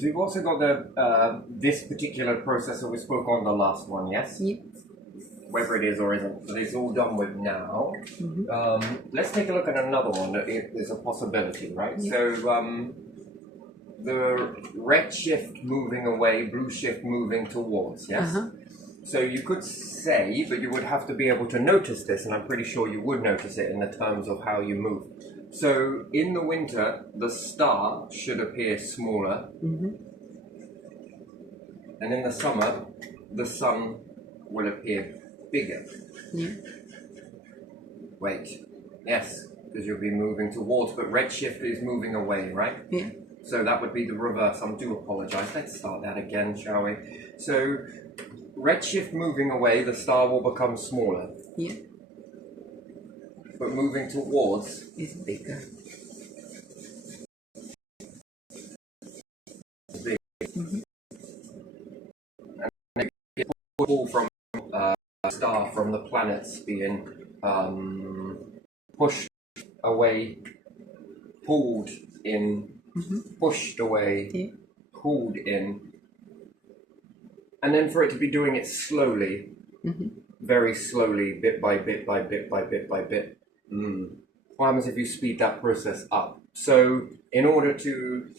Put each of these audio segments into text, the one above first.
So we've also got the this particular processor we spoke on the last one, yes? Yeah. Whether it is or isn't, but it's all done with now. Let's take a look at another one that is a possibility, right? Yeah. So the red shift moving away, blue shift moving towards, yes? So you could say, but you would have to be able to notice this, and I'm pretty sure you would notice it in the terms of how you move. So in the winter, the star should appear smaller, and in the summer, the sun will appear bigger. Yeah. Wait, yes, because you'll be moving towards, but redshift is moving away, right? Yeah. So that would be the reverse. I do apologize. Let's start that again, shall we? So redshift moving away, the star will become smaller. Yeah. But moving towards It's bigger. big. And it pull from a star from the planets being pushed away, pulled in, pushed away, Yeah. pulled in, and then for it to be doing it slowly, very slowly, bit by bit by bit by bit by bit. What happens if you speed that process up? So in order to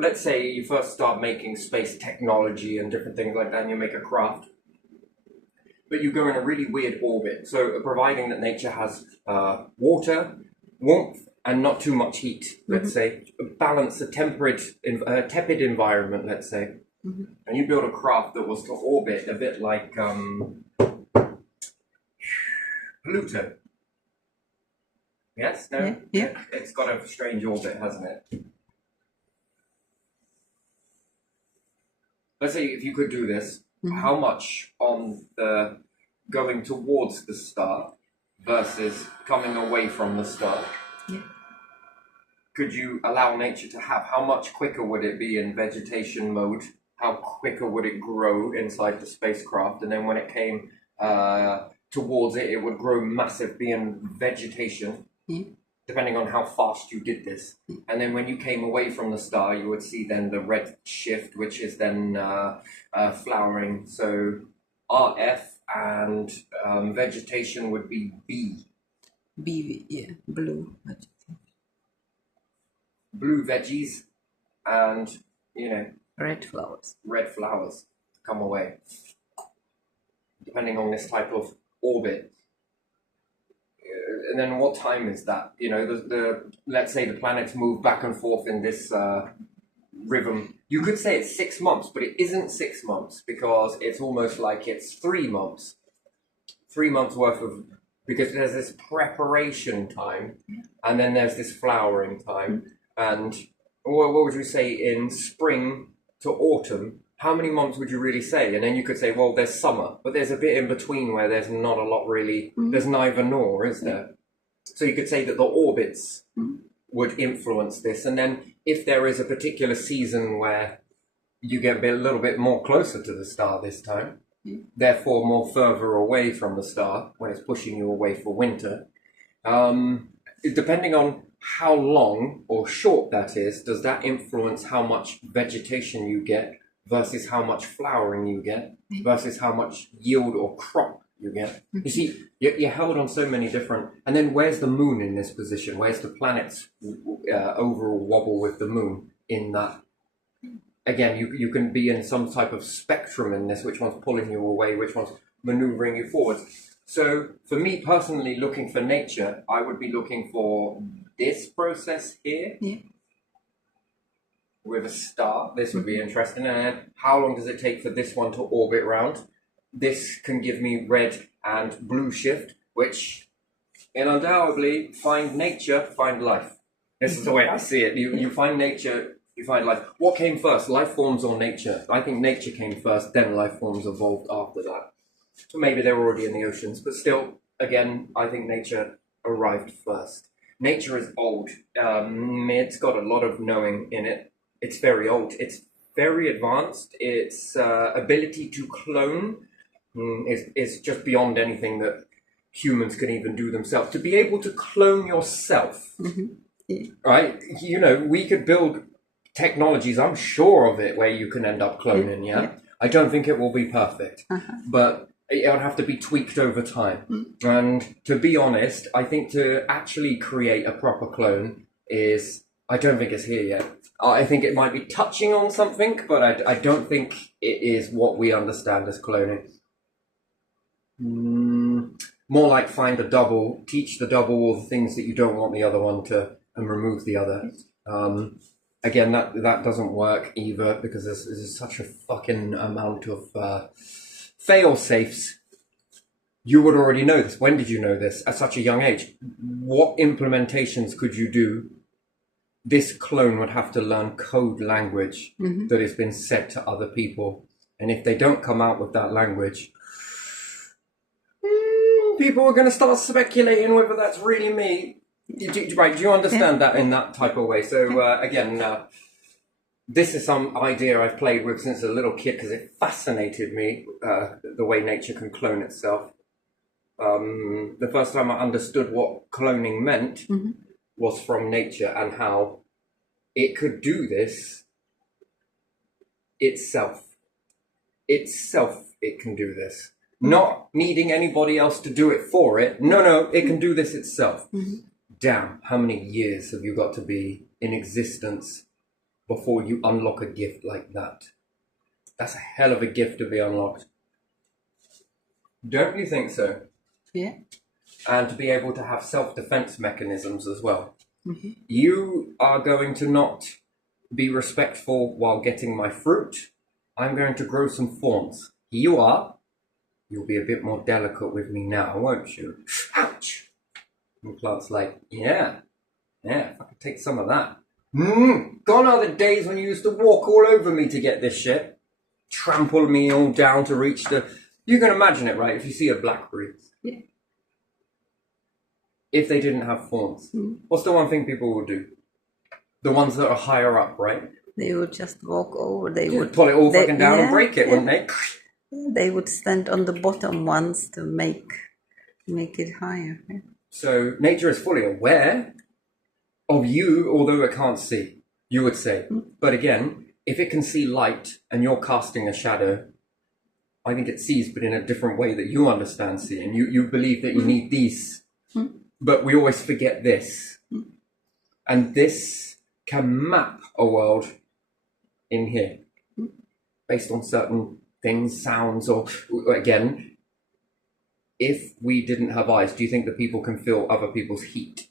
let's say you first start making space technology and different things like that, and you make a craft, but you go in a really weird orbit. So providing that nature has water, warmth, and not too much heat, let's say, balance a tepid environment, let's say, and you build a craft that was to orbit a bit like Pluto. Yes? No? Yeah. It's got a strange orbit, hasn't it? Let's say if you could do this, how much on the going towards the star versus coming away from the star could you allow nature to have? How much quicker would it be in vegetation mode? How quicker would it grow inside the spacecraft? And then when it came towards it, it would grow massive, be in vegetation, depending on how fast you did this. And then when you came away from the star, you would see then the red shift, which is then flowering. So RF and vegetation would be B. B, yeah, blue. Blue veggies and, Red flowers. red flowers come away, depending on this type of orbit. And then what time is that? Let's say the planets move back and forth in this rhythm. You could say it's 6 months, but it isn't 6 months because it's almost like it's 3 months. 3 months worth of, because there's this preparation time and then there's this flowering time. And what would you say in spring to autumn? How many months would you really say? And then you could say, well, there's summer, but there's a bit in between where there's not a lot really, there's neither nor, is there? So you could say that the orbits would influence this. And then if there is a particular season where you get a little bit more closer to the star this time, therefore more further away from the star when it's pushing you away for winter, depending on how long or short that is, does that influence how much vegetation you get versus how much flowering you get versus how much yield or crop you get? You see, you're held on so many different... And then where's the moon in this position? Where's the planet's overall wobble with the moon in that? Again, you can be in some type of spectrum in this, which one's pulling you away, which one's maneuvering you forwards. So for me personally, looking for nature, I would be looking for this process here with a star. This would be interesting. And how long does it take for this one to orbit round? This can give me red and blue shift, which undoubtedly find nature, find life. This is the way I see it. You find nature, you find life. What came first, life forms or nature? I think nature came first, then life forms evolved after that. So maybe they were already in the oceans, but still, again, I think nature arrived first. Nature is old. It's got a lot of knowing in it. It's very old. It's very advanced. Its ability to clone is just beyond anything that humans can even do themselves. To be able to clone yourself Yeah. right? You know, we could build technologies, I'm sure of it, where you can end up cloning, yeah? I don't think it will be perfect, but it'll have to be tweaked over time. And to be honest, I think to actually create a proper clone is, I don't think it's here yet. I think it might be touching on something, but I don't think it is what we understand as cloning. More like find a double, teach the double all the things that you don't want the other one to, and remove the other. Again, that doesn't work either because there's such a fucking amount of fail safes. You would already know this. When did you know this? At such a young age. What implementations could you do? This clone would have to learn code language that has been said to other people. And if they don't come out with that language, people are going to start speculating whether that's really me. Right, do you understand that in that type of way? So again, this is some idea I've played with since a little kid because it fascinated me, the way nature can clone itself. The first time I understood what cloning meant was from nature and how it could do this itself. It can do this. Not needing anybody else to do it for it. No, it can do this itself. Damn, how many years have you got to be in existence before you unlock a gift like that? That's a hell of a gift to be unlocked. Don't you think so? Yeah. And to be able to have self-defense mechanisms as well. You are going to not be respectful while getting my fruit. I'm going to grow some thorns. You are. You'll be a bit more delicate with me now, won't you? Ouch! And the plant's like, yeah, if I could take some of that. Gone are the days when you used to walk all over me to get this shit. Trample me all down to reach the... You can imagine it, right? If you see a blackberry. Yeah. If they didn't have thorns, what's the one thing people will do? The ones that are higher up, right? They would just walk over. They would pull it all fucking down and break it, wouldn't they? They would stand on the bottom ones to make it higher. Yeah. So nature is fully aware of you, although it can't see, you would say. But again, if it can see light and you're casting a shadow, I think it sees, but in a different way that you understand seeing. You believe that you need these, but we always forget this. And this can map a world in here based on certain things, sounds, or again, if we didn't have eyes, do you think that people can feel other people's heat?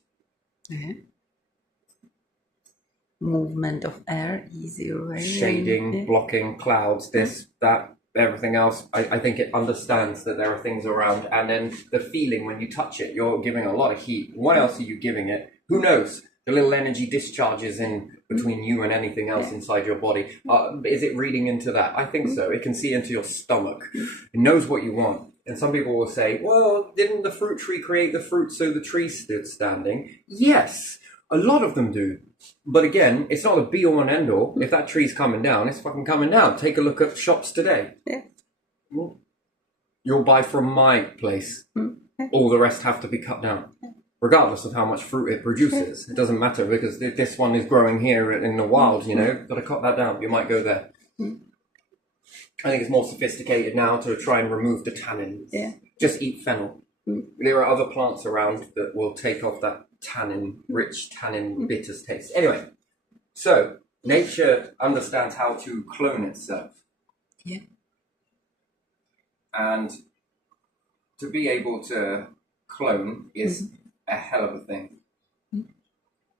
Movement of air, easy rain. Shading, blocking, clouds, this, that, everything else. I think it understands that there are things around, and then the feeling when you touch it, you're giving a lot of heat. What else are you giving it? Who knows? The little energy discharges in between you and anything else inside your body. Is it reading into that? I think so. It can see into your stomach. It knows what you want. And some people will say, well, didn't the fruit tree create the fruit so the tree stood standing? Yes, a lot of them do. But again, it's not a be-all and end-all. If that tree's coming down, it's fucking coming down. Take a look at shops today. Yeah. You'll buy from my place. All the rest have to be cut down, regardless of how much fruit it produces. It doesn't matter because this one is growing here in the wild, you know. Got to cut that down. You might go there. I think it's more sophisticated now to try and remove the tannins. Yeah. Just eat fennel. There are other plants around that will take off that rich tannin, bitter taste. Anyway, so nature understands how to clone itself. Yeah. And to be able to clone is a hell of a thing.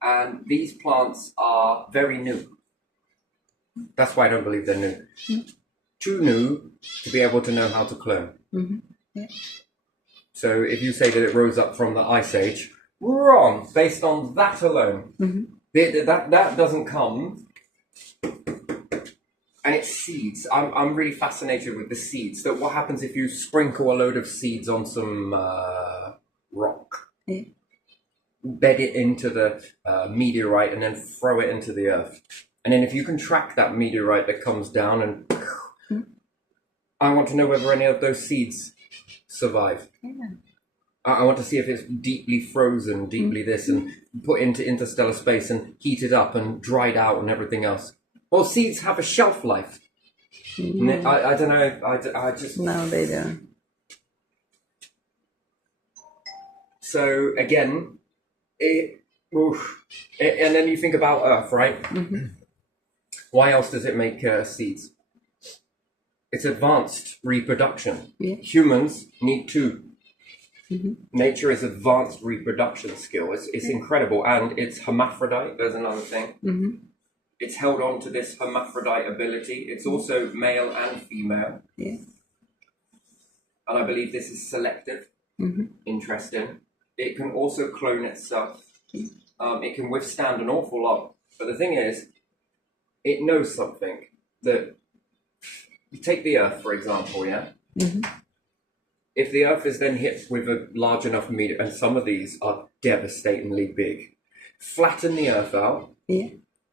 And these plants are very new. That's why I don't believe they're new. Too new to be able to know how to clone. Yeah. So if you say that it rose up from the Ice Age, wrong, based on that alone. That doesn't come. And it's seeds. I'm really fascinated with the seeds. So what happens if you sprinkle a load of seeds on some rock? Yeah. Bed it into the meteorite and then throw it into the earth. And then if you can track that meteorite that comes down and... I want to know whether any of those seeds survive. Yeah. I want to see if it's deeply frozen, deeply this, and put into interstellar space and heated up and dried out and everything else. Well, seeds have a shelf life. I don't know. I just No, they don't. So again, and then you think about Earth, right? Why else does it make seeds? It's advanced reproduction. Yeah. Humans need two. Nature is advanced reproduction skill. It's incredible, and it's hermaphrodite. There's another thing. It's held on to this hermaphrodite ability. It's also male and female. Yeah. And I believe this is selective. Interesting. It can also clone itself. It can withstand an awful lot. But the thing is, it knows something. That you take the Earth, for example, yeah? If the Earth is then hit with a large enough meteor, and some of these are devastatingly big, flatten the Earth out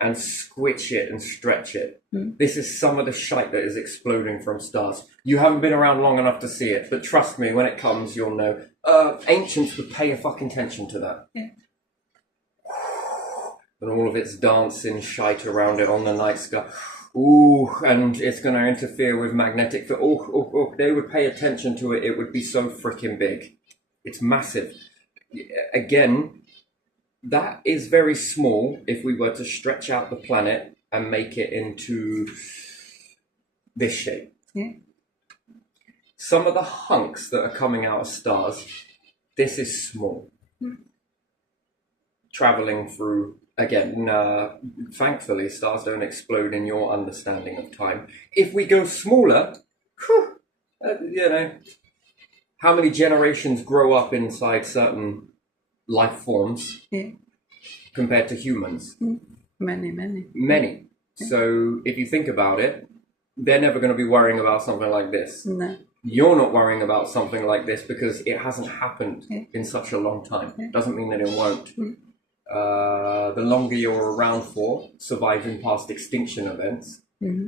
and squitch it and stretch it. This is some of the shite that is exploding from stars. You haven't been around long enough to see it, but trust me, when it comes, you'll know. Ancients would pay a fucking attention to that. Yeah. And all of its dancing shite around it on the night sky. Ooh, and it's going to interfere with magnetic field. They would pay attention to it. It would be so freaking big. It's massive. Again, that is very small if we were to stretch out the planet and make it into this shape. Yeah. Some of the hunks that are coming out of stars, this is small. Traveling through, again, thankfully, stars don't explode in your understanding of time. If we go smaller, you know, how many generations grow up inside certain life forms compared to humans? Many. So if you think about it, they're never going to be worrying about something like this. No. You're not worrying about something like this because it hasn't happened in such a long time. Doesn't mean that it won't. The longer you're around for, surviving past extinction events.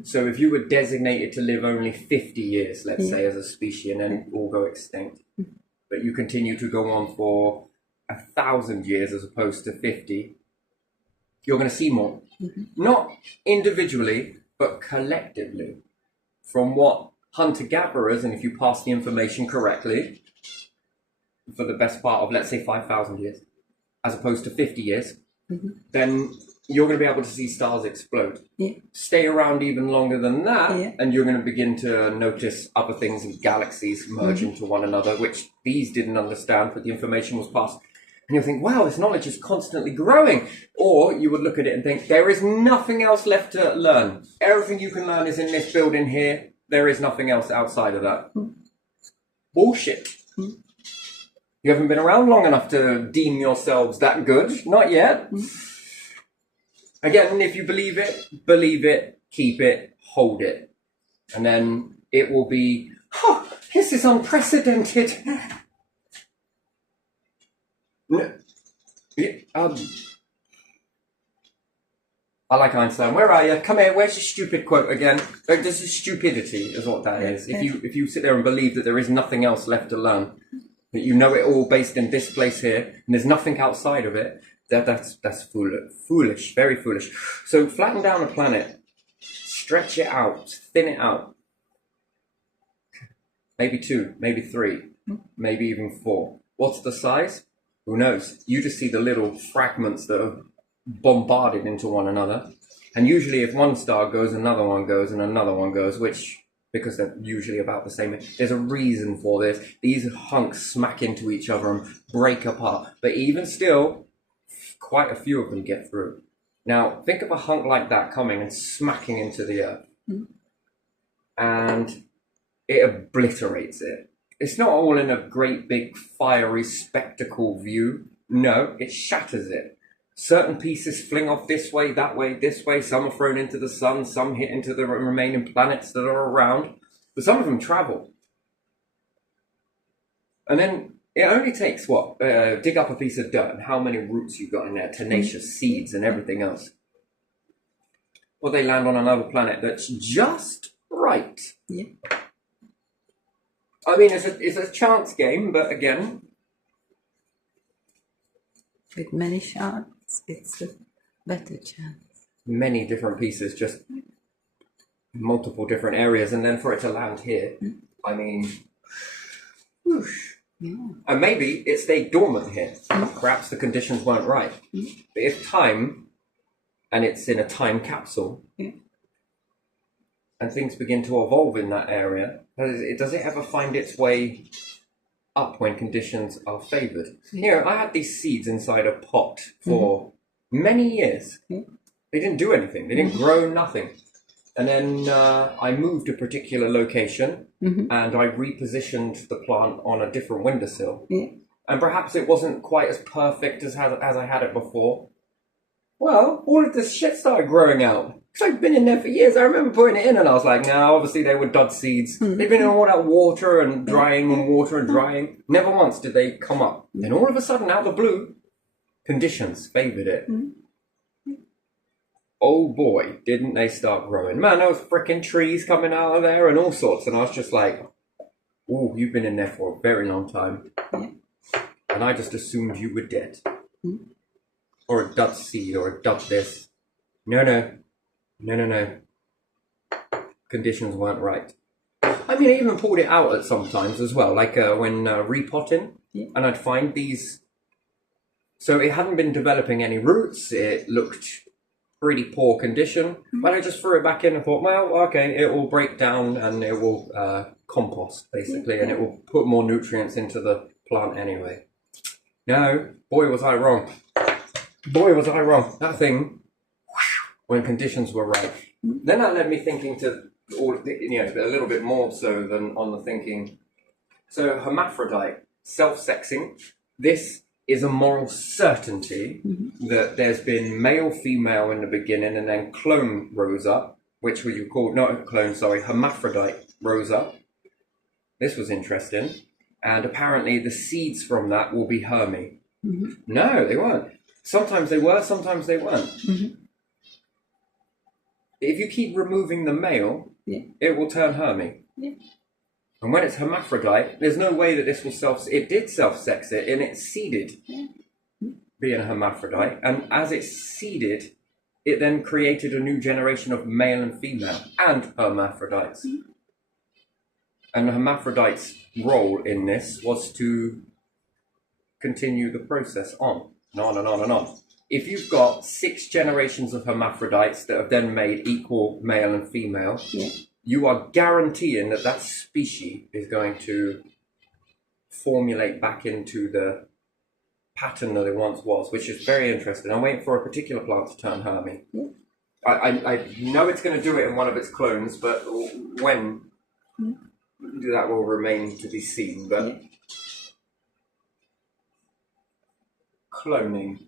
So if you were designated to live only 50 years, let's say, as a species, and then all go extinct, but you continue to go on for 1,000 years as opposed to 50, you're going to see more. Not individually, but collectively. From what hunter-gatherers, and if you pass the information correctly, for the best part of, let's say, 5,000 years, as opposed to 50 years, then you're going to be able to see stars explode. Stay around even longer than that, and you're going to begin to notice other things in galaxies merge into one another, which these didn't understand, but the information was passed. And you'll think, wow, this knowledge is constantly growing. Or you would look at it and think, there is nothing else left to learn. Everything you can learn is in this building here. There is nothing else outside of that. Bullshit. You haven't been around long enough to deem yourselves that good. Not yet. Again, if you believe it, keep it, hold it. And then it will be, this is unprecedented. I like Einstein. Where are you? Come here. Where's your stupid quote again? This is stupidity, is what that is. If you sit there and believe that there is nothing else left to learn, that you know it all based in this place here, and there's nothing outside of it, that's foolish, very foolish. So flatten down a planet, stretch it out, thin it out. Maybe 2, maybe 3, maybe even 4. What's the size? Who knows? You just see the little fragments that are bombarded into one another. And usually if one star goes, another one goes, and another one goes, which, because they're usually about the same, there's a reason for this. These hunks smack into each other and break apart. But even still, quite a few of them get through. Now, think of a hunk like that coming and smacking into the Earth. And it obliterates it. It's not all in a great big fiery spectacle view. No, it shatters it. Certain pieces fling off this way, this way. Some are thrown into the sun, some hit into the remaining planets that are around. But some of them travel. And then it only takes, dig up a piece of dirt and how many roots you've got in there, tenacious seeds and everything else. Well, they land on another planet that's just right. I mean, it's a chance game, but again, with many shots, it's a better chance. Many different pieces, just multiple different areas, and then for it to land here, I mean, whoosh. Yeah. And maybe it stayed dormant here. Perhaps the conditions weren't right. But if time, and it's in a time capsule, Yeah. and things begin to evolve in that area, does it ever find its way up when conditions are favoured? You know, I had these seeds inside a pot for many years. They didn't do anything. They didn't grow nothing. And then I moved to a particular location and I repositioned the plant on a different windowsill. Yeah. And perhaps it wasn't quite as perfect as I had it before. Well, all of this shit started growing out. Because I've been in there for years. I remember putting it in and I was like, no, obviously they were dud seeds. They've been in all that water and drying and water and drying. Never once did they come up. Then all of a sudden, out of the blue, conditions favoured it. Oh boy, didn't they start growing. Man, there was freaking trees coming out of there and all sorts. And I was just like, ooh, you've been in there for a very long time. And I just assumed you were dead. Or a dud seed or a dud this. No. Conditions weren't right. I mean, I even pulled it out at some times as well, like when repotting. And I'd find these. So it hadn't been developing any roots. It looked pretty poor condition. But I just threw it back in and thought, well, okay, it will break down and it will compost, basically, and it will put more nutrients into the plant anyway. No, boy, was I wrong. Boy, was I wrong. That thing, when conditions were right. Then that led me thinking to all, you know, a little bit more so than on the thinking. So hermaphrodite, self-sexing. This is a moral certainty that there's been male, female in the beginning, and then clone rose up, which would you call, not a clone, sorry, hermaphrodite rose up. This was interesting. And apparently the seeds from that will be Hermy. No, they weren't. Sometimes they were, sometimes they weren't. If you keep removing the male, it will turn Hermy. And when it's hermaphrodite, there's no way that this will it did self-sex it, and it seeded being a hermaphrodite. And as it seeded, it then created a new generation of male and female and hermaphrodites. And the hermaphrodite's role in this was to continue the process on and on and on and on. If you've got 6 generations of hermaphrodites that have then made equal male and female, you are guaranteeing that that species is going to formulate back into the pattern that it once was, which is very interesting. I'm waiting for a particular plant to turn Hermy. I know it's going to do it in one of its clones, but when, that will remain to be seen. But cloning.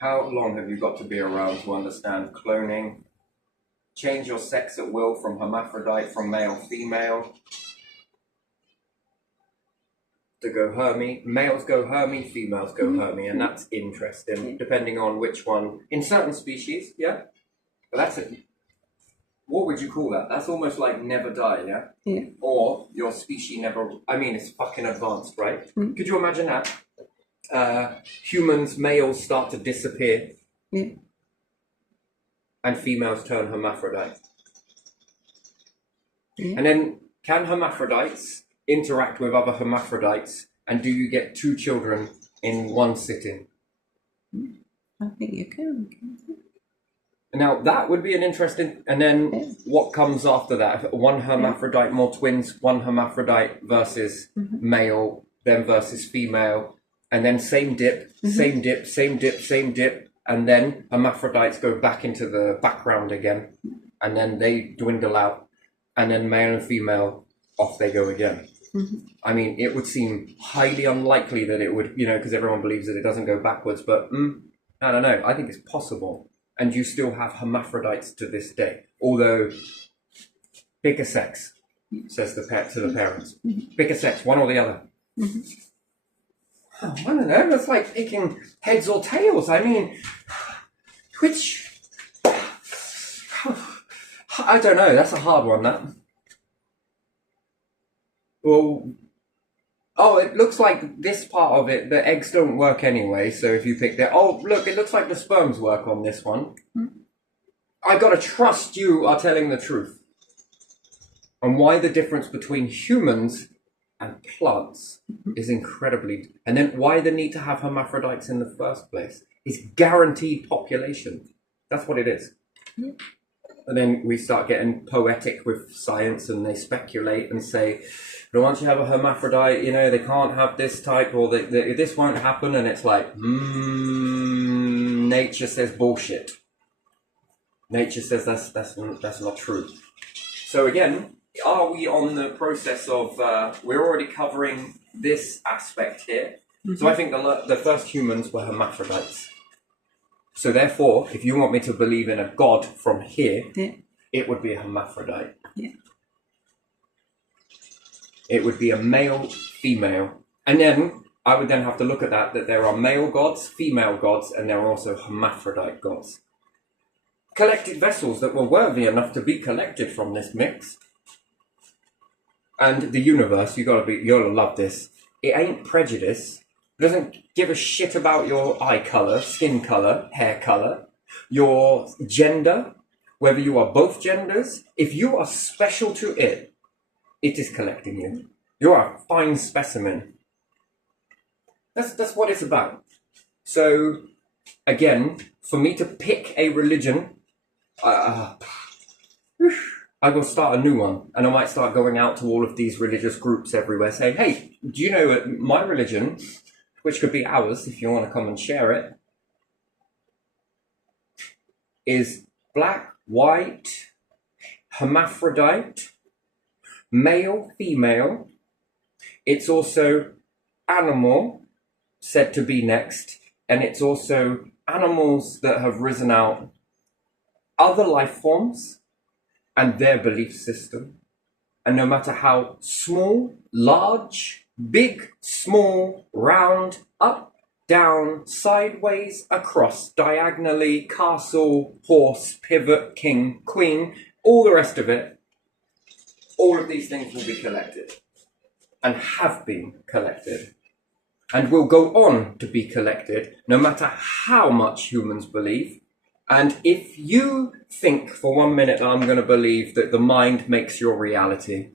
How long have you got to be around to understand cloning? Change your sex at will from hermaphrodite, from male, female, to go Hermy. Males go Hermy, females go Hermy, and that's interesting, depending on which one. In certain species, But that's it. What would you call that? That's almost like never die, yeah? Or your species never, I mean, it's fucking advanced, right? Could you imagine that? Humans, males start to disappear. And females turn hermaphrodite. And then, can hermaphrodites interact with other hermaphrodites, and do you get 2 children in one sitting? I think you can. Now, that would be an interesting... And then, what comes after that? One hermaphrodite, more twins, one hermaphrodite versus male, then versus female, and then same dip, same dip, same dip, same dip. And then hermaphrodites go back into the background again. And then they dwindle out. And then male and female, off they go again. I mean, it would seem highly unlikely that it would, because everyone believes that it doesn't go backwards. But I don't know. I think it's possible. And you still have hermaphrodites to this day. Although, pick a sex, says the pet to the parents. Pick a sex, one or the other. Oh, I don't know, that's like picking heads or tails. I mean, which... I don't know, that's a hard one, that. Well, Oh, it looks like this part of it, the eggs don't work anyway, so if you pick that... Oh, look, it looks like the sperms work on this one. I gotta trust you are telling the truth. And why the difference between humans and plants is incredibly... And then why the need to have hermaphrodites in the first place is guaranteed population. That's what it is. And then we start getting poetic with science, and they speculate and say, but once you have a hermaphrodite, you know, they can't have this type, or this won't happen. And it's like, nature says bullshit. Nature says that's not true. So again, are we on the process of, we're already covering this aspect here. So I think the first humans were hermaphrodites. So therefore, if you want me to believe in a god from here, it would be a hermaphrodite. Yeah. It would be a male, female. And then I would then have to look at that there are male gods, female gods, and there are also hermaphrodite gods. Collected vessels that were worthy enough to be collected from this mix. And the universe, you gotta love this. It ain't prejudice. It doesn't give a shit about your eye color, skin color, hair color, your gender, whether you are both genders. If you are special to it, it is collecting you. You are a fine specimen. That's what it's about. So, again, for me to pick a religion, I will start a new one, and I might start going out to all of these religious groups everywhere saying, hey, do you know my religion, which could be ours if you want to come and share it, is black, white, hermaphrodite, male, female. It's also animal, said to be next, and it's also animals that have risen out, other life forms, and their belief system. And no matter how small, large, big, small, round, up, down, sideways, across, diagonally, castle, horse, pivot, king, queen, all the rest of it, all of these things will be collected and have been collected and will go on to be collected no matter how much humans believe. And if you think for 1 minute that I'm going to believe that the mind makes your reality,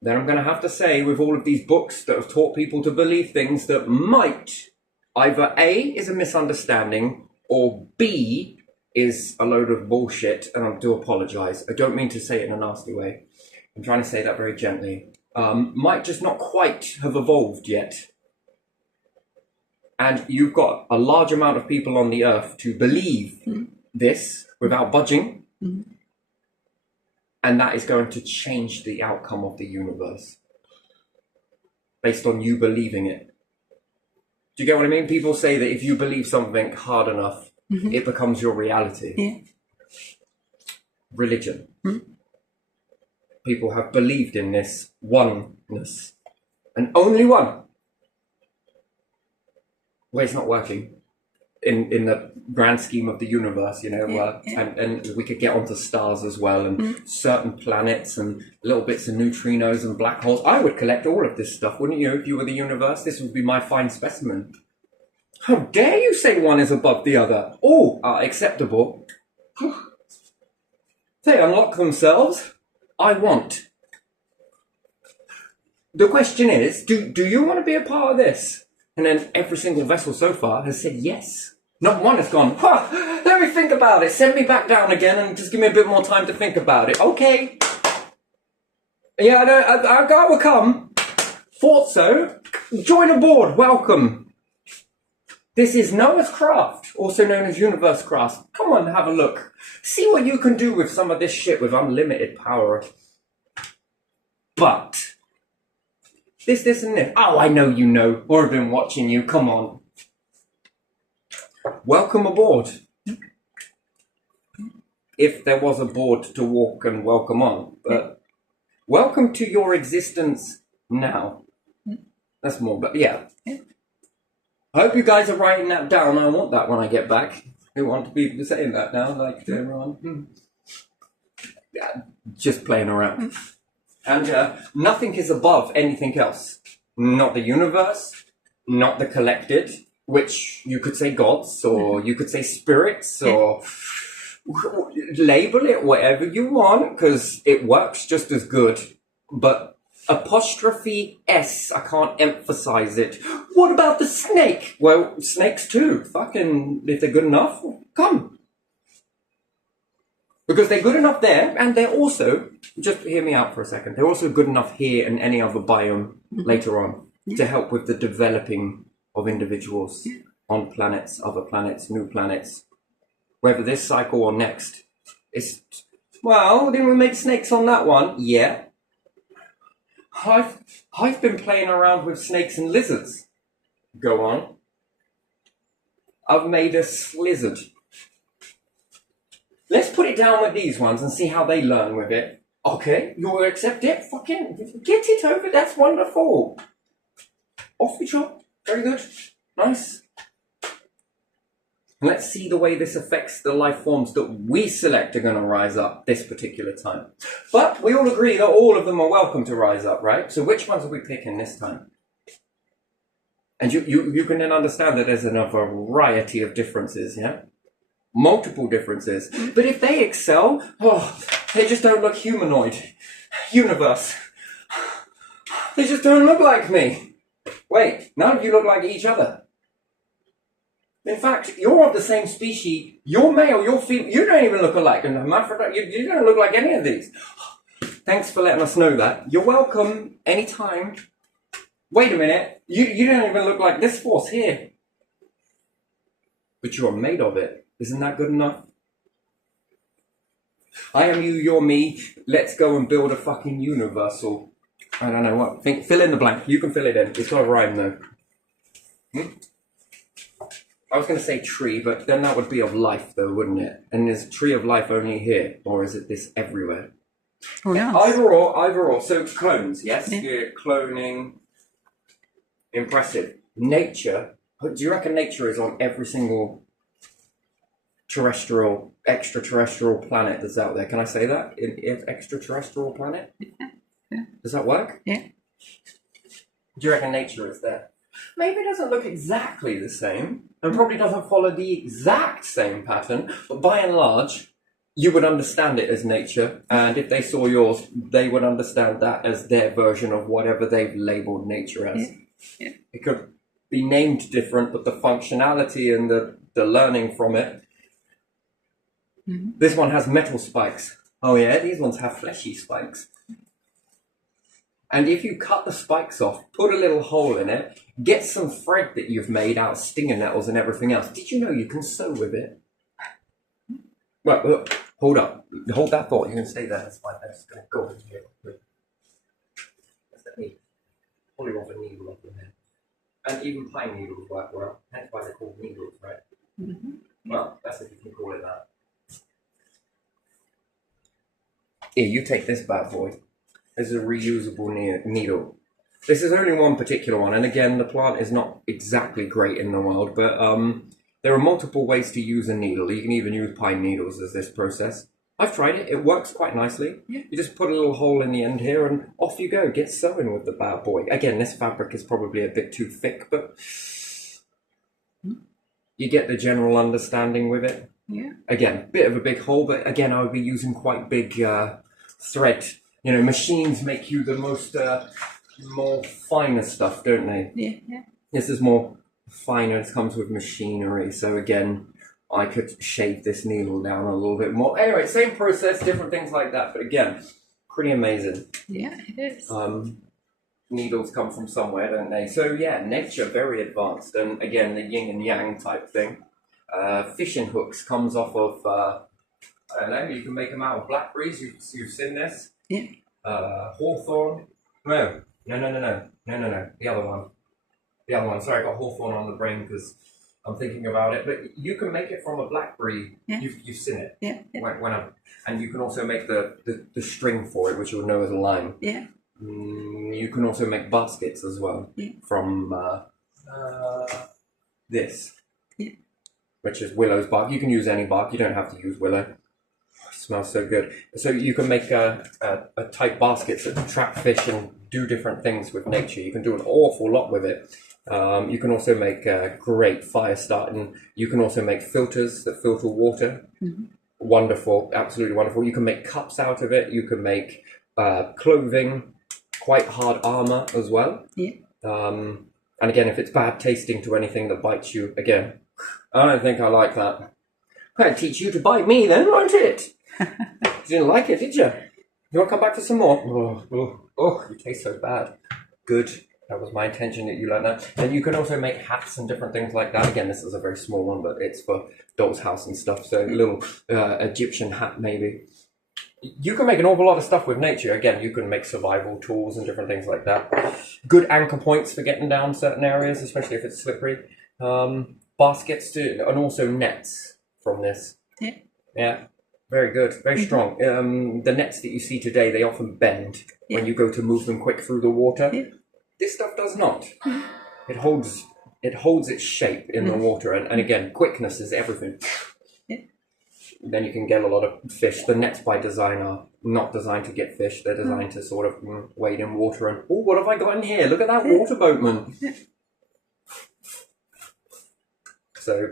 then I'm going to have to say, with all of these books that have taught people to believe things that might either A, is a misunderstanding, or B, is a load of bullshit, and I do apologize. I don't mean to say it in a nasty way. I'm trying to say that very gently. Might just not quite have evolved yet. And you've got a large amount of people on the earth to believe this without budging. And that is going to change the outcome of the universe based on you believing it. Do you get what I mean? People say that if you believe something hard enough, it becomes your reality. Yeah. Religion. People have believed in this oneness. And only one. Well, it's not working in the grand scheme of the universe, you know, and we could get onto stars as well, and certain planets and little bits of neutrinos and black holes. I would collect all of this stuff, wouldn't you, if you were the universe? This would be my fine specimen. How dare you say one is above the other? All are acceptable. They unlock themselves. I want. The question is, do you want to be a part of this? And then every single vessel so far has said yes. Not one has gone, let me think about it. Send me back down again and just give me a bit more time to think about it. Okay. Yeah, I will come. Thought so. Join aboard. Welcome. This is Noah's Craft, also known as Universe Craft. Come on, have a look. See what you can do with some of this shit with unlimited power. But this, and this. Oh, I know you know, or I've been watching you. Come on. Welcome aboard. If there was a board to walk and welcome on. But welcome to your existence now. That's more, but yeah. I hope you guys are writing that down. I want that when I get back. I want to be saying that now, like to everyone. Yeah, just playing around. And nothing is above anything else. Not the universe, not the collected, which you could say gods, or you could say spirits, or label it whatever you want, because it works just as good. But apostrophe S, I can't emphasize it. What about the snake? Well, snakes too. Fucking, if they're good enough, come. Because they're good enough there, and they're also, just hear me out for a second, they're also good enough here and any other biome later on to help with the developing of individuals on planets, other planets, new planets, whether this cycle or next. It's, well, didn't we make snakes on that one? Yeah. I've been playing around with snakes and lizards. Go on. I've made a slizzard. Let's put it down with these ones and see how they learn with it. Okay, you'll accept it? Fucking get it over, that's wonderful. Off we chop. Very good. Nice. Let's see the way this affects the life forms that we select are going to rise up this particular time. But we all agree that all of them are welcome to rise up, right? So which ones are we picking this time? And you can then understand that there's a variety of differences, yeah? Multiple differences. But if they excel, they just don't look humanoid. Universe. They just don't look like me. Wait, none of you look like each other. In fact, you're of the same species. You're male, you're female. You don't even look alike. And you don't look like any of these. Thanks for letting us know that. You're welcome anytime. Wait a minute. You don't even look like this force here. But you're made of it. Isn't that good enough? I am you, you're me. Let's go and build a fucking universal. I don't know what. Fill in the blank. You can fill it in. It's got a rhyme though. I was going to say tree, but then that would be of life though, wouldn't it? And is tree of life only here? Or is it this everywhere? Who knows? Either or. So clones, yes? Yeah. Cloning. Impressive. Nature. Do you reckon nature is on every single terrestrial, extraterrestrial planet that's out there? Can I say that? In extraterrestrial planet? Yeah. Does that work? Yeah. Do you reckon nature is there? Maybe it doesn't look exactly the same, and probably doesn't follow the exact same pattern, but by and large, you would understand it as nature, and if they saw yours, they would understand that as their version of whatever they've labeled nature as. Yeah. It could be named different, but the functionality and the learning from it. This one has metal spikes. Oh yeah, these ones have fleshy spikes. And if you cut the spikes off, put a little hole in it, get some thread that you've made out of stinger nettles and everything else. Did you know you can sew with it? Well, look, hold up. Hold that thought. You can stay there. That's fine. I'm just going to go in here. That's the needle. Probably want a needle up in there. And even pine needles work well. That's why they're called needles, right? Well, that's if you can call it that. Here, you take this bad boy. This is a reusable needle. This is only one particular one, and again, the plant is not exactly great in the wild, but there are multiple ways to use a needle. You can even use pine needles as this process. I've tried it. It works quite nicely. Yeah. You just put a little hole in the end here, and off you go. Get sewing with the bad boy. Again, this fabric is probably a bit too thick, but you get the general understanding with it. Yeah. Again, bit of a big hole, but again, I would be using quite big thread. You know, machines make you the most more finer stuff, don't they? Yeah. This is more finer. It comes with machinery. So again, I could shave this needle down a little bit more. Anyway, same process, different things like that. But again, pretty amazing. Yeah, it is. Needles come from somewhere, don't they? So yeah, nature, very advanced. And again, the yin and yang type thing. Fishing hooks comes off of, I don't know, you can make them out of blackberries. You've seen this? Yeah. Hawthorn. No. The other one. Sorry, I got hawthorn on the brain because I'm thinking about it. But you can make it from a blackberry. Yeah. You've seen it. Yeah. And you can also make the string for it, which you'll know as a lime. Yeah. You can also make baskets as well from this, which is willow's bark. You can use any bark. You don't have to use willow. Smells so good. So you can make a tight baskets that trap fish and do different things with nature. You can do an awful lot with it. You can also make great fire starting. You can also make filters that filter water. Wonderful, absolutely wonderful. You can make cups out of it. You can make clothing, quite hard armor as well. Yeah. And again, if it's bad tasting to anything that bites you, again, I don't think I like that. I'd teach you to bite me then, won't it? You didn't like it, did you? You want to come back for some more? Oh, you taste so bad. Good. That was my intention that you learn that. And you can also make hats and different things like that. Again, this is a very small one, but it's for doll's house and stuff. So a little Egyptian hat, maybe. You can make an awful lot of stuff with nature. Again, you can make survival tools and different things like that. Good anchor points for getting down certain areas, especially if it's slippery. Baskets too, and also nets from this. Yeah. Yeah. Very good, very strong. The nets that you see today, they often bend when you go to move them quick through the water. Yeah. This stuff does not. It holds its shape in the water, and again, quickness is everything. Yeah. Then you can get a lot of fish. The nets by design are not designed to get fish. They're designed to sort of wade in water and, oh, what have I got in here? Look at that water boatman. So,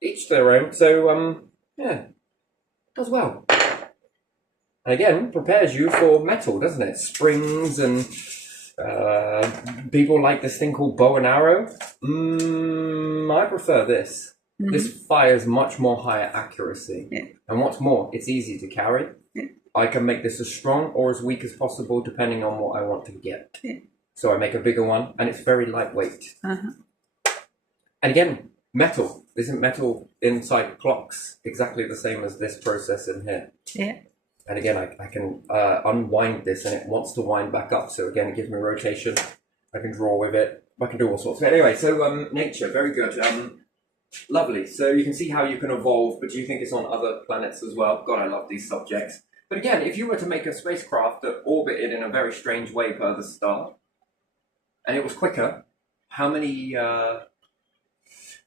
each their own. So, yeah. Does well. And again, prepares you for metal, doesn't it? Springs and people like this thing called bow and arrow. I prefer this. This fires much more higher accuracy. Yeah. And what's more, it's easy to carry. Yeah. I can make this as strong or as weak as possible depending on what I want to get. Yeah. So I make a bigger one and it's very lightweight. And again, metal. Isn't metal inside clocks exactly the same as this process in here? Yeah. And again, I can unwind this and it wants to wind back up. So again, it gives me rotation. I can draw with it. I can do all sorts. But anyway, so nature, very good. Lovely. So you can see how you can evolve, but do you think it's on other planets as well? God, I love these subjects. But again, if you were to make a spacecraft that orbited in a very strange way per the star, and it was quicker, how many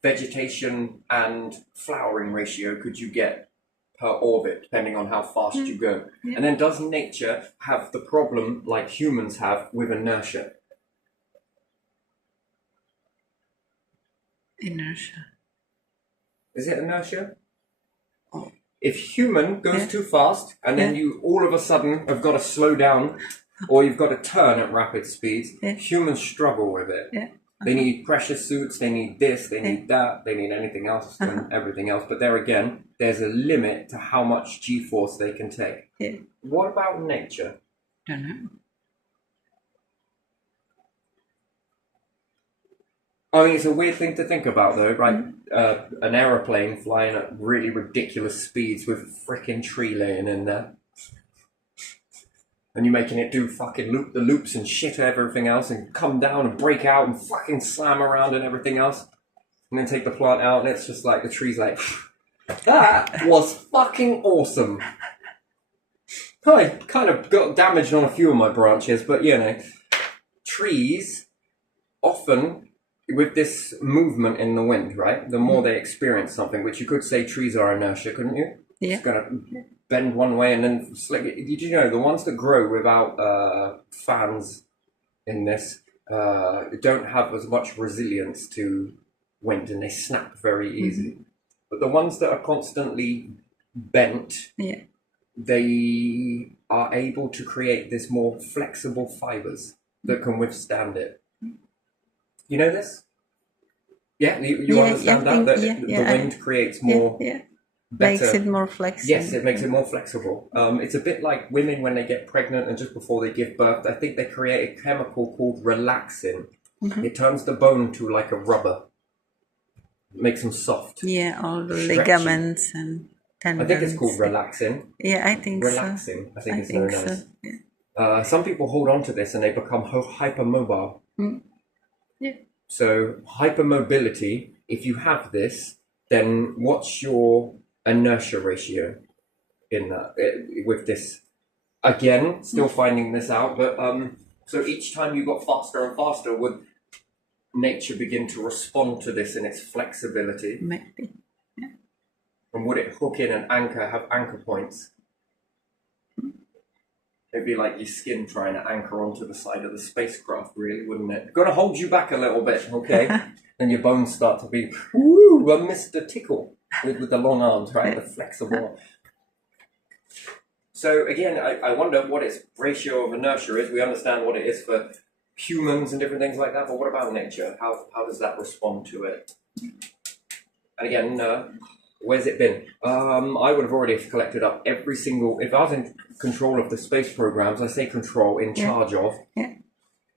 vegetation and flowering ratio could you get per orbit, depending on how fast you go? And then does nature have the problem like humans have with inertia? Inertia. Is it inertia? Oh. If human goes too fast and then you all of a sudden have got to slow down or you've got to turn at rapid speeds, humans struggle with it. Yeah. They need pressure suits, they need this, they need that, they need anything else and everything else. But there again, there's a limit to how much G-force they can take. Yeah. What about nature? Don't know. I mean, it's a weird thing to think about, though, right? An aeroplane flying at really ridiculous speeds with a freaking tree laying in there. And you're making it do fucking the loops and shit everything else and come down and break out and fucking slam around and everything else. And then take the plant out and it's just like, the tree's like, that was fucking awesome. I kind of got damaged on a few of my branches, but you know, trees often, with this movement in the wind, right? The more they experience something, which you could say trees are inertia, couldn't you? Yeah. It's going to bend one way and then slick it. Did you know the ones that grow without fans in this don't have as much resilience to wind and they snap very easy. But the ones that are constantly bent, they are able to create this more flexible fibers that can withstand it. You know this? Yeah, you understand that the wind creates more better. Makes it more flexible. Yes, it makes it more flexible. It's a bit like women when they get pregnant and just before they give birth, I think they create a chemical called relaxin. It turns the bone to like a rubber. It makes them soft. Yeah, all the stretchy. Ligaments and tendons. I think it's called relaxin. Yeah, I think relaxing, so. I think it's known as. Yeah. Some people hold on to this and they become hypermobile. Yeah. So hypermobility, if you have this, then what's your inertia ratio in that with this? Again, still finding this out, but so each time you got faster and faster, would nature begin to respond to this in its flexibility? Maybe. Yeah. And would it hook in and anchor, have anchor points? It'd be like your skin trying to anchor onto the side of the spacecraft, really, wouldn't it? Gonna hold you back a little bit, okay? Then your bones start to be, woo, a Mr. Tickle with the long arms, right? The flexible. So again, I wonder what its ratio of inertia is. We understand what it is for humans and different things like that, but what about nature? How does that respond to it? And again, where's it been? I would have already collected up every single, if I was in control of the space programs, I say control, in charge of,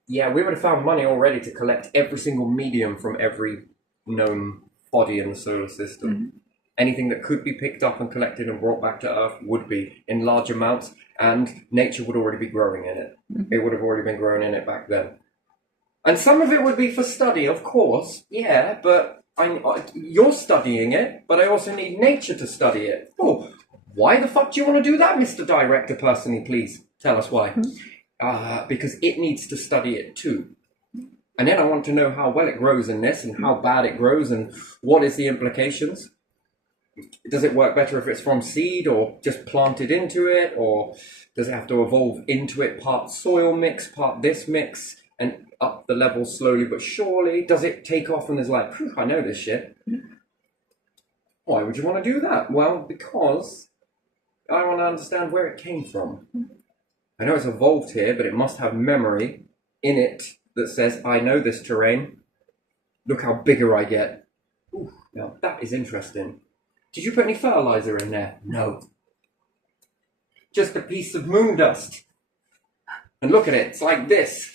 yeah, we would have found money already to collect every single medium from every known body in the solar system. Anything that could be picked up and collected and brought back to Earth would be in large amounts, and nature would already be growing in it. It would have already been growing in it back then. And some of it would be for study, of course, yeah, but you're studying it, but I also need nature to study it. Oh, why the fuck do you want to do that, Mr. Director, personally, please? Tell us why. Because it needs to study it too. And then I want to know how well it grows in this, and how bad it grows, and what is the implications. Does it work better if it's from seed or just planted into it, or does it have to evolve into it, part soil mix, part this mix, and up the level slowly but surely? Does it take off and is like, I know this shit? Why would you want to do that? Well, because I want to understand where it came from. I know it's evolved here, but it must have memory in it that says, I know this terrain. Look how bigger I get. Ooh, now that is interesting. Did you put any fertilizer in there? No. Just a piece of moon dust. And look at it, it's like this.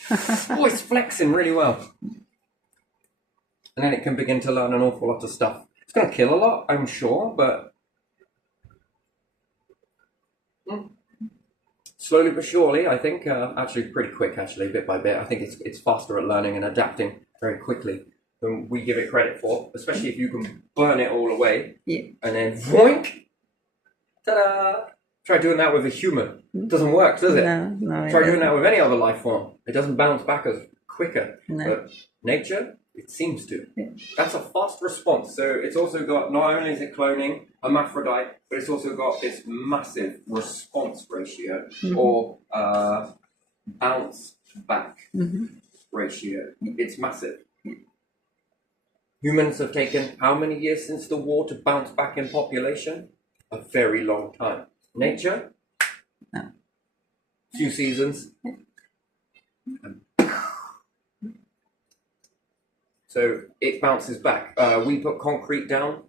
Oh, it's flexing really well. And then it can begin to learn an awful lot of stuff. It's going to kill a lot, I'm sure, but slowly but surely, I think, actually pretty quick, actually, bit by bit. I think it's faster at learning and adapting very quickly than we give it credit for, especially if you can burn it all away, and then voink, ta-da! Try doing that with a human. It doesn't work, does it? No. Try doing that with any other life form. It doesn't bounce back as quicker. No. But nature, it seems to. That's a fast response. So it's also got, not only is it cloning, hermaphrodite, but it's also got this massive response ratio, or bounce back ratio. It's massive. Humans have taken how many years since the war to bounce back in population? A very long time. Nature? No. Few seasons. So it bounces back. We put concrete down.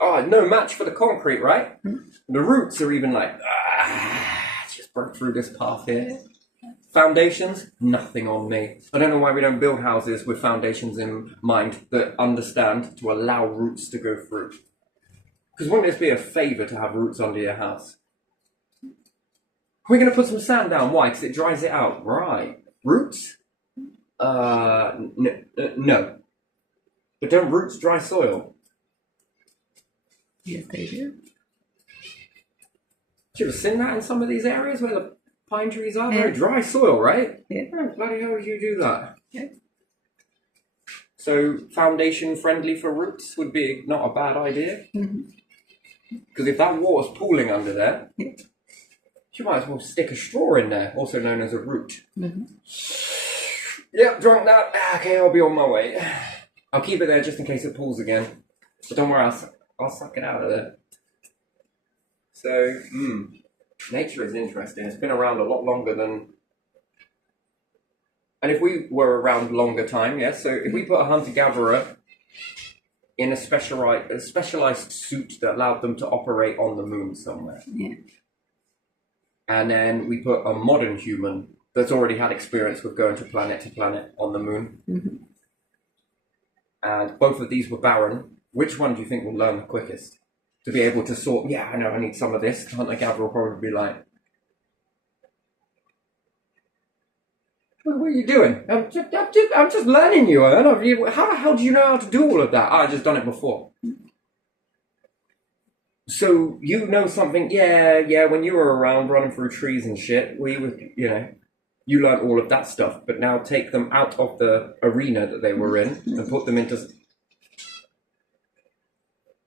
Oh, no match for the concrete, right? The roots are even like, just broke through this path here. Foundations, nothing on me. I don't know why we don't build houses with foundations in mind that understand to allow roots to go through. Because wouldn't this be a favour to have roots under your house? We're going to put some sand down. Why? Because it dries it out. Right. Roots? No. But don't roots dry soil? Yes, they do. Should have seen that in some of these areas where the pine trees are. Very dry soil, right? Yeah. Oh, bloody hell would you do that? Yeah. So foundation friendly for roots would be not a bad idea. Because if that water's pooling under there, you might as well stick a straw in there, also known as a root. Yep, drunk that. Okay, I'll be on my way. I'll keep it there just in case it pools again. But don't worry, I'll suck it out of there. So, nature is interesting. It's been around a lot longer than... And if we were around longer time, yes, so if we put a hunter-gatherer in a specialized suit that allowed them to operate on the moon somewhere. Yeah. And then we put a modern human that's already had experience with going to planet on the moon. And both of these were barren. Which one do you think will learn the quickest? To be able to sort, I know I need some of this. Hunter-gatherer will probably be like, what are you doing? I'm just learning you. How the hell do you know how to do all of that? I've just done it before. So you know something, yeah, when you were around running through trees and shit, you learned all of that stuff, but now take them out of the arena that they were in and put them into...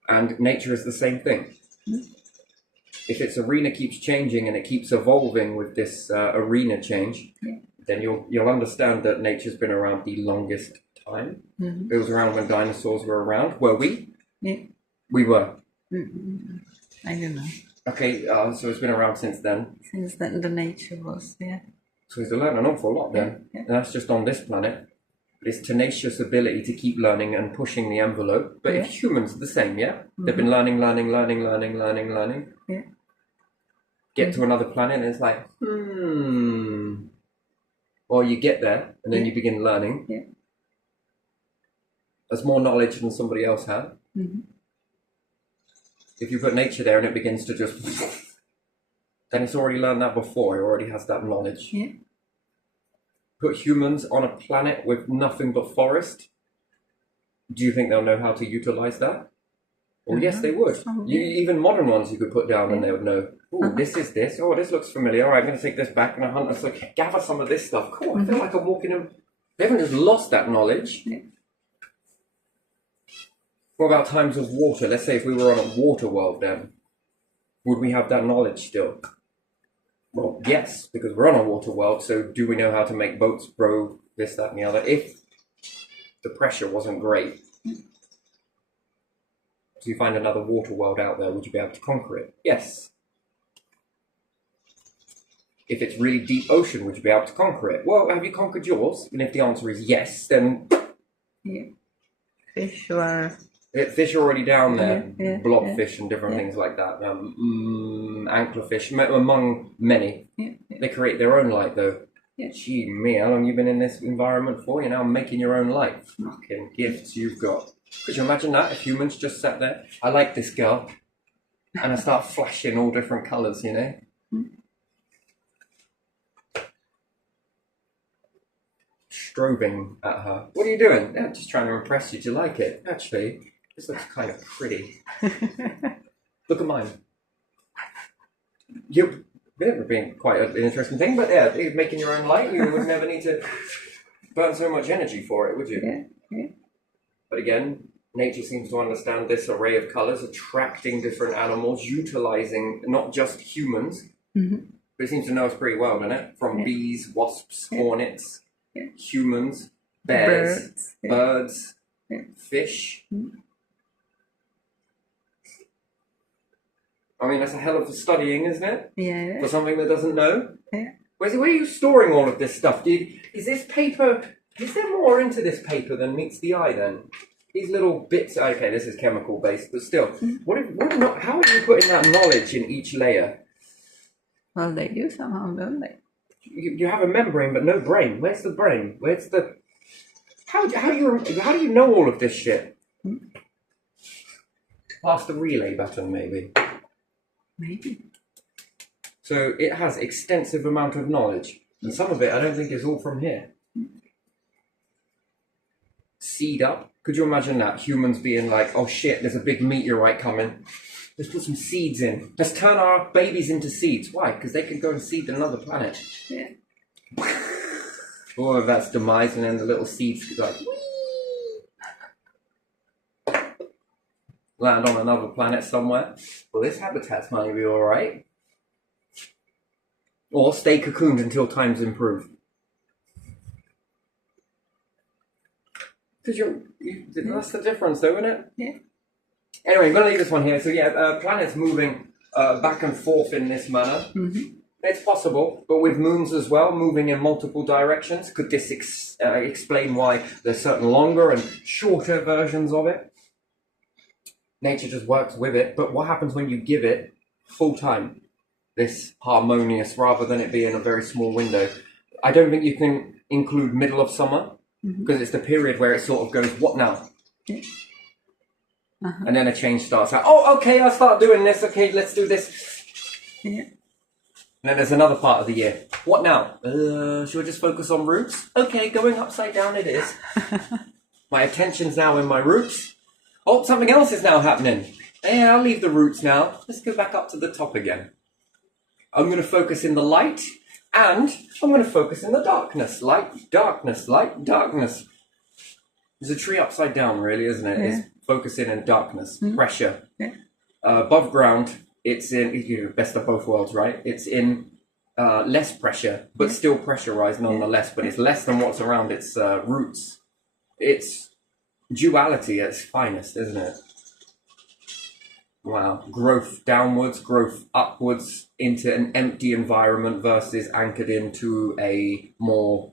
And nature is the same thing. If its arena keeps changing and it keeps evolving with this arena change, then you'll understand that nature's been around the longest time. It was around when dinosaurs were around. Were we? Yeah. We were. I don't know. Okay, so it's been around since then. Since then, the nature was, yeah. So it's learned an awful lot then. Yeah. And that's just on this planet. This tenacious ability to keep learning and pushing the envelope. But if humans are the same, yeah? They've been learning. Yeah. Get to another planet and it's like, Well, you get there and then you begin learning. Yeah. There's more knowledge than somebody else had. If you put nature there and it begins to just... then it's already learned that before. It already has that knowledge. Yeah. Put humans on a planet with nothing but forest. Do you think they'll know how to utilize that? Well, yes, they would. Even modern ones you could put down and they would know, oh, this is this. Oh, this looks familiar. All right, I'm going to take this back and hunt. Let's like, gather some of this stuff. Cool, I feel like I'm walking in. They haven't just lost that knowledge. Yeah. What about times of water? Let's say if we were on a water world then, would we have that knowledge still? Well, yes, because we're on a water world, so do we know how to make boats row this, that, and the other? If the pressure wasn't great, so you find another water world out there, would you be able to conquer it? Yes. If it's really deep ocean, would you be able to conquer it? Well, have you conquered yours? And if the answer is yes, then... Yeah. Fish were... Fish are already down there, Yeah, blobfish and different things like that. Anglerfish, among many. Yeah. They create their own light, though. Yeah. Gee, me, how long have you been in this environment for? You're now making your own light. Fucking gifts you've got. Could you imagine that if humans just sat there? I like this girl. And I start flashing all different colours, you know? Strobing at her. What are you doing? Yeah, just trying to impress you. Do you like it? Actually, this looks kind of pretty. Look at mine. It would be quite an interesting thing, but yeah, making your own light, you would never need to burn so much energy for it, would you? Yeah. But again, nature seems to understand this array of colours, attracting different animals, utilising not just humans, but it seems to know us pretty well, doesn't it? From bees, wasps, hornets, humans, bears, birds, fish. I mean, that's a hell of a studying, isn't it? Yeah. For something that doesn't know. Yeah. Where are you storing all of this stuff? Is this paper... Is there more into this paper than meets the eye, then? These little bits... Okay, this is chemical-based, but still. How are you putting that knowledge in each layer? Well, they do somehow, don't they? You have a membrane, but no brain. Where's the brain? Where's the... How do you know all of this shit? Past the relay button, maybe. Maybe. So it has extensive amount of knowledge, and some of it I don't think is all from here. Seed up. Could you imagine that? Humans being like, oh shit, there's a big meteorite coming. Let's put some seeds in. Let's turn our babies into seeds. Why? Because they can go and seed another planet. Yeah. All of that's demise, and then the little seeds go like, land on another planet somewhere. Well, this habitat's might be alright. Or stay cocooned until times improve. Because that's the difference, though, isn't it? Yeah. Anyway, I'm going to leave this one here. So yeah, planets moving back and forth in this manner. It's possible, but with moons as well, moving in multiple directions. Could this explain why there's certain longer and shorter versions of it? Nature just works with it, but what happens when you give it full time? This harmonious, rather than it being a very small window. I don't think you can include middle of summer, because it's the period where it sort of goes, what now? Yeah. And then a change starts out. Oh, okay, I'll start doing this. Okay, let's do this. Yeah. And then there's another part of the year. What now? Should we just focus on roots? Okay, going upside down it is. My attention's now in my roots. Oh, something else is now happening. Yeah, I'll leave the roots now. Let's go back up to the top again. I'm going to focus in the light, and I'm going to focus in the darkness. Light, darkness, light, darkness. There's a tree upside down, really, isn't it? Yeah. It's focus in and darkness, pressure. Yeah. Above ground, it's in best of both worlds, right? It's in less pressure, but still pressurized nonetheless. But it's less than what's around its roots. It's duality at its finest, isn't it? Wow. Growth downwards, growth upwards into an empty environment versus anchored into a more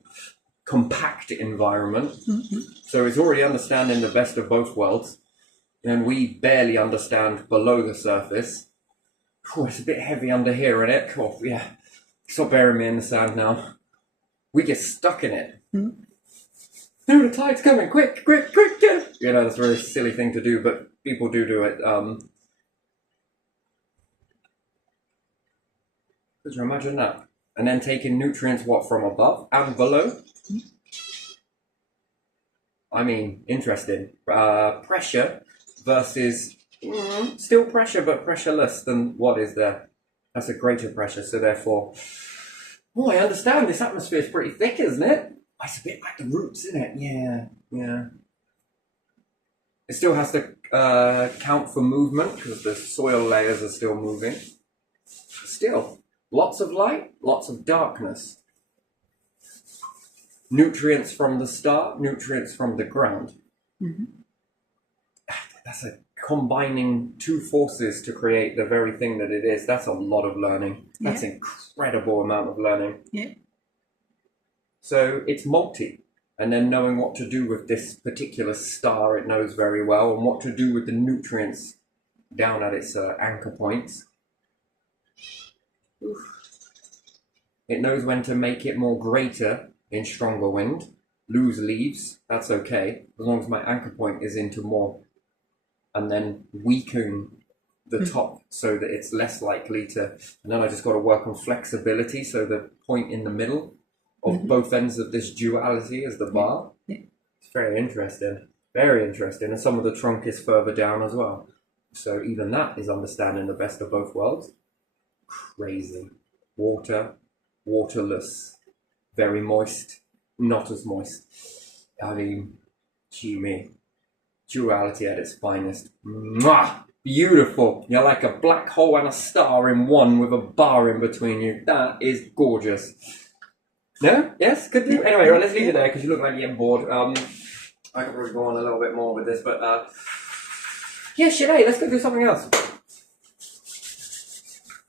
compact environment. So it's already understanding the best of both worlds. And we barely understand below the surface. Oh, it's a bit heavy under here, isn't it? Oh, yeah. Stop burying me in the sand now. We get stuck in it. No, the tide's coming. Quick, quick, quick. Get. You know, that's a very silly thing to do, but people do it. Could you imagine that? And then taking nutrients, from above and below? I mean, interesting. Pressure versus still pressure, but pressureless than what is there. That's a greater pressure, so therefore... Oh, I understand. This atmosphere is pretty thick, isn't it? Oh, it's a bit like the roots, isn't it? Yeah. It still has to count for movement, because the soil layers are still moving. Still... Lots of light, lots of darkness. Nutrients from the star, nutrients from the ground. That's a combining two forces to create the very thing that it is. That's a lot of learning. That's an incredible amount of learning. Yeah. So it's multi. And then knowing what to do with this particular star it knows very well, and what to do with the nutrients down at its anchor points. Oof. It knows when to make it more greater in stronger wind, lose leaves, that's okay, as long as my anchor point is into more, and then weaken the top so that it's less likely to, and then I just got to work on flexibility, so the point in the middle of both ends of this duality is the bar. It's very interesting, and some of the trunk is further down as well. So even that is understanding the best of both worlds. Crazy. Water, waterless, very moist, not as moist. I mean, gee me, duality at its finest. Mwah! Beautiful. You're like a black hole and a star in one with a bar in between you. That is gorgeous. No? Yes? Could do? Anyway, right, let's leave it there because you look like you're getting bored. I could probably go on a little bit more with this, but yeah, shit, hey, let's go do something else.